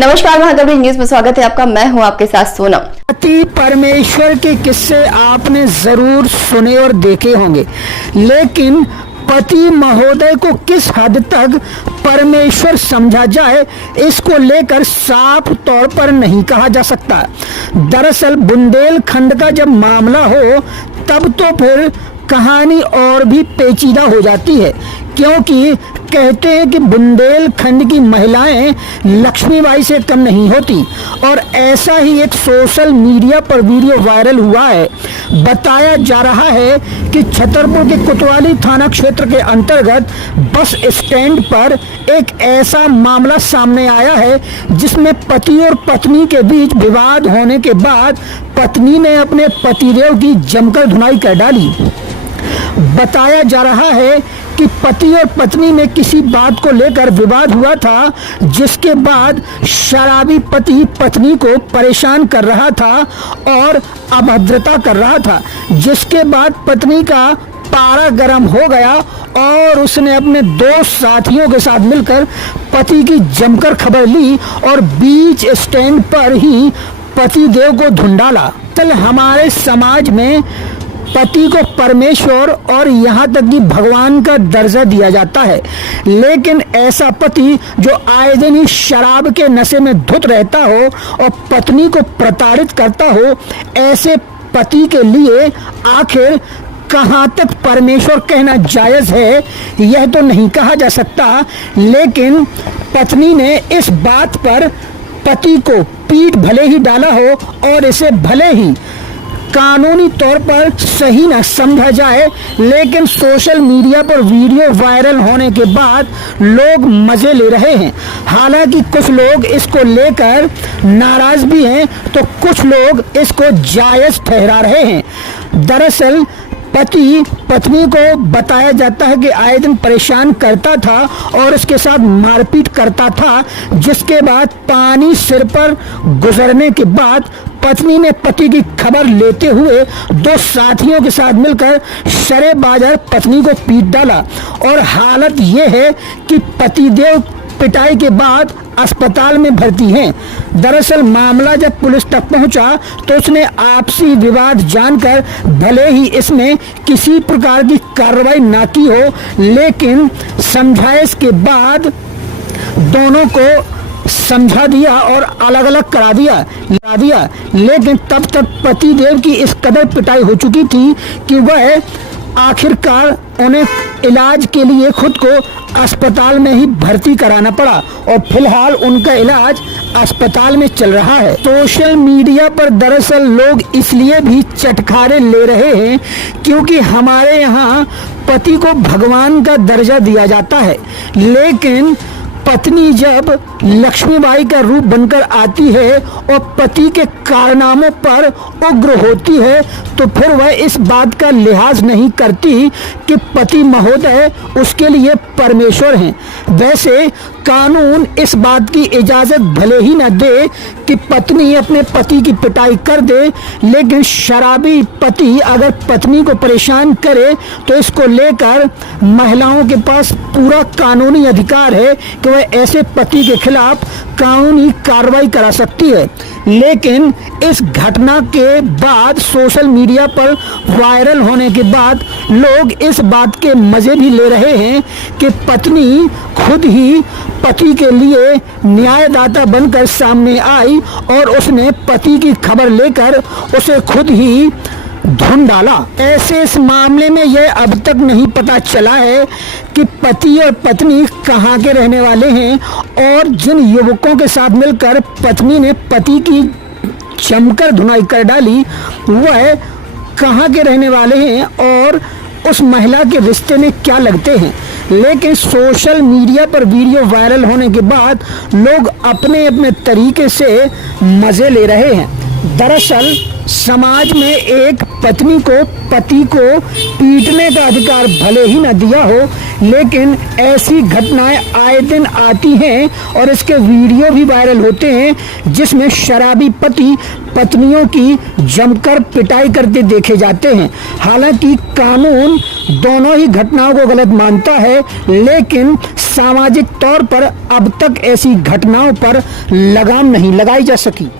नमस्कार, महागौरी न्यूज में स्वागत है आपका। मैं हूं आपके साथ सोनम। पति परमेश्वर के किस्से आपने जरूर सुने और देखे होंगे, लेकिन पति महोदय को किस हद तक परमेश्वर समझा जाए, इसको लेकर साफ तौर पर नहीं कहा जा सकता। दरअसल बुंदेलखंड का जब मामला हो तब तो फिर कहानी और भी पेचीदा हो जाती है, क्योंकि कहते हैं कि बुंदेलखंड की महिलाएं लक्ष्मीबाई से कम नहीं होती। और ऐसा ही एक सोशल मीडिया पर वीडियो वायरल हुआ है। बताया जा रहा है कि छतरपुर के कोतवाली थाना क्षेत्र के अंतर्गत बस स्टैंड पर एक ऐसा मामला सामने आया है जिसमें पति और पत्नी के बीच विवाद होने के बाद पत्नी ने अपने पतिदेव की जमकर धुनाई कर डाली। बताया जा रहा है कि पति और पत्नी में किसी बात को लेकर विवाद हुआ था, जिसके बाद शराबी पति पत्नी को परेशान कर रहा था और अभद्रता कर रहा था, जिसके बाद पत्नी का पारा गर्म हो गया और उसने अपने दो साथियों के साथ मिलकर पति की जमकर खबर ली और बीच स्टैंड पर ही पतिदेव को धुन डाला। चल, हमारे समाज में पति को परमेश्वर और यहाँ तक कि भगवान का दर्जा दिया जाता है, लेकिन ऐसा पति जो आए दिन ही शराब के नशे में धुत रहता हो और पत्नी को प्रताड़ित करता हो, ऐसे पति के लिए आखिर कहाँ तक परमेश्वर कहना जायज़ है, यह तो नहीं कहा जा सकता। लेकिन पत्नी ने इस बात पर पति को पीठ भले ही डाला हो और इसे भले ही कानूनी तौर पर सही न समझा जाए, लेकिन सोशल मीडिया पर वीडियो वायरल होने के बाद लोग मजे ले रहे हैं। हालांकि कुछ लोग इसको लेकर नाराज भी हैं, तो कुछ लोग इसको जायज़ ठहरा रहे हैं। दरअसल पति पत्नी को बताया जाता है कि आए दिन परेशान करता था और उसके साथ मारपीट करता था, जिसके बाद पानी सिर पर गुजरने के बाद पत्नी ने पति की खबर लेते हुए दो साथियों के साथ मिलकर शरे बाजार पत्नी को पीट डाला। और हालत यह है कि पतिदेव पिटाई के बाद अस्पताल में भर्ती हैं। दरअसल मामला जब पुलिस तक पहुंचा तो उसने आपसी विवाद जानकर भले ही इसमें किसी प्रकार की कार्रवाई ना की हो, लेकिन समझाइश के बाद दोनों को समझा दिया और अलग अलग करा दिया। लेकिन तब तक पतिदेव की इस कदर पिटाई हो चुकी थी कि वह आखिरकार उन्हें इलाज के लिए खुद को अस्पताल में ही भर्ती कराना पड़ा और फिलहाल उनका इलाज अस्पताल में चल रहा है। सोशल मीडिया पर दरअसल लोग इसलिए भी चटखारे ले रहे हैं क्योंकि हमारे यहाँ पति को भगवान का दर्जा दिया जाता है, लेकिन पत्नी जब लक्ष्मीबाई का रूप बनकर आती है और पति के कारनामों पर उग्र होती है, तो फिर वह इस बात का लिहाज नहीं करती कि पति महोदय उसके लिए परमेश्वर हैं। वैसे कानून इस बात की इजाज़त भले ही न दे कि पत्नी अपने पति की पिटाई कर दे, लेकिन शराबी पति अगर पत्नी को परेशान करे तो इसको लेकर महिलाओं के पास पूरा कानूनी अधिकार है कि वह ऐसे पति के खिलाफ कानूनी कार्रवाई करा सकती है। लेकिन इस घटना के बाद सोशल मीडिया पर वायरल होने के बाद लोग इस बात के मज़े भी ले रहे हैं कि पत्नी खुद ही पति के लिए न्यायदाता बनकर सामने आई और उसने पति की खबर लेकर उसे खुद ही धुन डाला। ऐसे इस मामले में यह अब तक नहीं पता चला है कि पति और पत्नी कहाँ के रहने वाले हैं और जिन युवकों के साथ मिलकर पत्नी ने पति की जमकर धुनाई कर डाली वह कहाँ के रहने वाले हैं और उस महिला के रिश्ते में क्या लगते हैं। लेकिन सोशल मीडिया पर वीडियो वायरल होने के बाद लोग अपने अपने तरीके से मज़े ले रहे हैं। दरअसल समाज में एक पत्नी को पति को पीटने का अधिकार भले ही न दिया हो, लेकिन ऐसी घटनाएं आए दिन आती हैं और इसके वीडियो भी वायरल होते हैं जिसमें शराबी पति पत्नियों की जमकर पिटाई करते देखे जाते हैं। हालांकि कानून दोनों ही घटनाओं को गलत मानता है, लेकिन सामाजिक तौर पर अब तक ऐसी घटनाओं पर लगाम नहीं लगाई जा सकी।